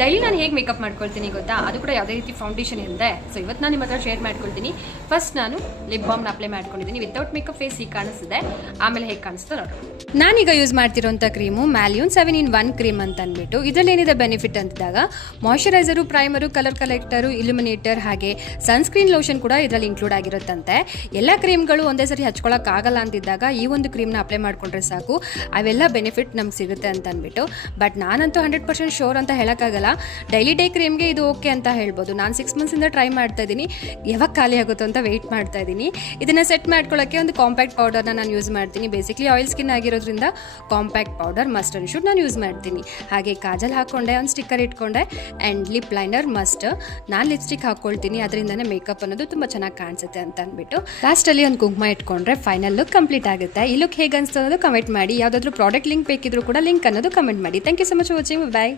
Daily ನಾನು ಹೇಗೆ makeup ಮಾಡ್ಕೊಳ್ತೀನಿ ಗೊತ್ತಾ, ಅದು ಕೂಡ ಯಾವುದೇ ರೀತಿ ಫೌಂಡೇಶನ್ ಇಲ್ಲದೆ. ಸೊ ಇವತ್ತು ನಾನು ನಿಮ್ಮ ಹತ್ರ ಶೇರ್ ಮಾಡ್ಕೊಳ್ತೀನಿ. ಫಸ್ಟ್ ನಾನು ಲಿಪ್ ಬಾಮ್ನ ಅಪ್ಲೈ ಮಾಡ್ಕೊಂಡಿದ್ದೀನಿ. ವಿತೌಟ್ ಮೇಕಪ್ ಫೇಸ್ ಹೀಗೆ ಕಾಣಿಸ್ತಿದೆ, ಆಮೇಲೆ ಹೇಗೆ ಕಾಣಿಸ್ತಾ ನೋಡಿ. ನಾನೀಗ ಯೂಸ್ ಮಾಡ್ತಿರೋಂಥ ಕ್ರೀಮು ಮ್ಯಾಲ್ಯೂನ್ 7-in-1 ಕ್ರೀಮ್ ಅಂತ ಅಂದ್ಬಿಟ್ಟು. ಇದರಲ್ಲಿ ಏನಿದೆ ಬೆನಿಫಿಟ್ ಅಂತಿದ್ದಾಗ ಮಾಯ್ಶ್ಚರೈಸರು, ಪ್ರೈಮರು, ಕಲರ್ ಕಲೆಕ್ಟರು, ಇಲ್ಯುಮಿನೇಟರ್ ಹಾಗೆ ಸನ್ಸ್ಕ್ರೀನ್ ಲೋಷನ್ ಕೂಡ ಇದರಲ್ಲಿ ಇನ್ಕ್ಲೂಡ್ ಆಗಿರುತ್ತಂತೆ. ಎಲ್ಲ ಕ್ರೀಮ್ಗಳು ಒಂದೇ ಸರಿ ಹಚ್ಕೊಳ್ಳೋಕ್ಕಾಗಲ್ಲ ಅಂತಿದ್ದಾಗ ಈ ಒಂದು ಕ್ರೀಮ್ನ ಅಪ್ಲೈ ಮಾಡ್ಕೊಂಡ್ರೆ ಸಾಕು, ಅವೆಲ್ಲ ಬೆನಿಫಿಟ್ ನಮ್ಗೆ ಸಿಗುತ್ತೆ ಅಂತ ಅಂದ್ಬಿಟ್ಟು. ಬಟ್ ನಾನಂತೂ 100% ಶೋರ್ ಅಂತ ಹೇಳೋಕ್ಕಾಗಲ್ಲ. ಡೈಲಿ ಡೇ ಕ್ರೀಮ್ಗೆ ಇದು ಓಕೆ ಅಂತ ಹೇಳ್ಬೋದು. ನಾನು 6 ಮಂತ್ಸಿಂದ ಟ್ರೈ ಮಾಡ್ತಾ ಇದ್ದೀನಿ, ಯಾವಾಗ ಖಾಲಿ ಆಗುತ್ತೋ ಅಂತ ವೆಯ್ಟ್ ಮಾಡ್ತಾ ಇದ್ದೀನಿ. ಇದನ್ನು ಸೆಟ್ ಮಾಡ್ಕೊಳ್ಳೋಕ್ಕೆ ಒಂದು ಕಾಂಪ್ಯಾಕ್ಟ್ ಪೌಡರ್ನ ನಾನು ಯೂಸ್ ಮಾಡ್ತೀನಿ. ಬೇಸಿಕ್ಲಿ ಆಯಿಲ್ ಸ್ಕಿನ್ ಆಗಿರೋದ್ರಿಂದ compact powder must and should ನಾನು ಯೂಸ್ ಮಾಡ್ತೀನಿ. ಹಾಗೆ ಕಾಜಲ್ ಹಾಕ್ಕೊಂಡೆ, ಒಂದು ಸ್ಟಿಕ್ಕರ್ ಇಟ್ಕೊಂಡೆ ಆ್ಯಂಡ್ ಲಿಪ್ ಲೈನರ್ ಮಸ್ಟ್. ನಾನು ಲಿಪ್ಸ್ಟಿಕ್ ಹಾಕ್ಕೊಳ್ತೀನಿ, ಅದರಿಂದನೇ ಮೇಕಪ್ ಅನ್ನೋದು ತುಂಬ ಚೆನ್ನಾಗಿ ಕಾಣಿಸುತ್ತೆ ಅಂತ ಅಂದ್ಬಿಟ್ಟು. ಲಾಸ್ಟಲ್ಲಿ ಒಂದು ಕುಂಕುಮ ಇಟ್ಕೊಂಡ್ರೆ ಫೈನಲ್ ಲುಕ್ ಕಂಪ್ಲೀಟ್ ಆಗುತ್ತೆ. ಈ ಲುಕ್ ಹೇಗೆ ಅನಿಸ್ತು ಅನ್ನೋದು ಕಮೆಂಟ್ ಮಾಡಿ. ಯಾವುದಾದ್ರೂ ಪ್ರಾಡಕ್ಟ್ ಲಿಂಕ್ ಬೇಕಿದ್ರೂ ಕೂಡ ಲಿಂಕ್ ಅನ್ನೋದು ಕಮೆಂಟ್ ಮಾಡಿ. Thank you so much for watching. Bye.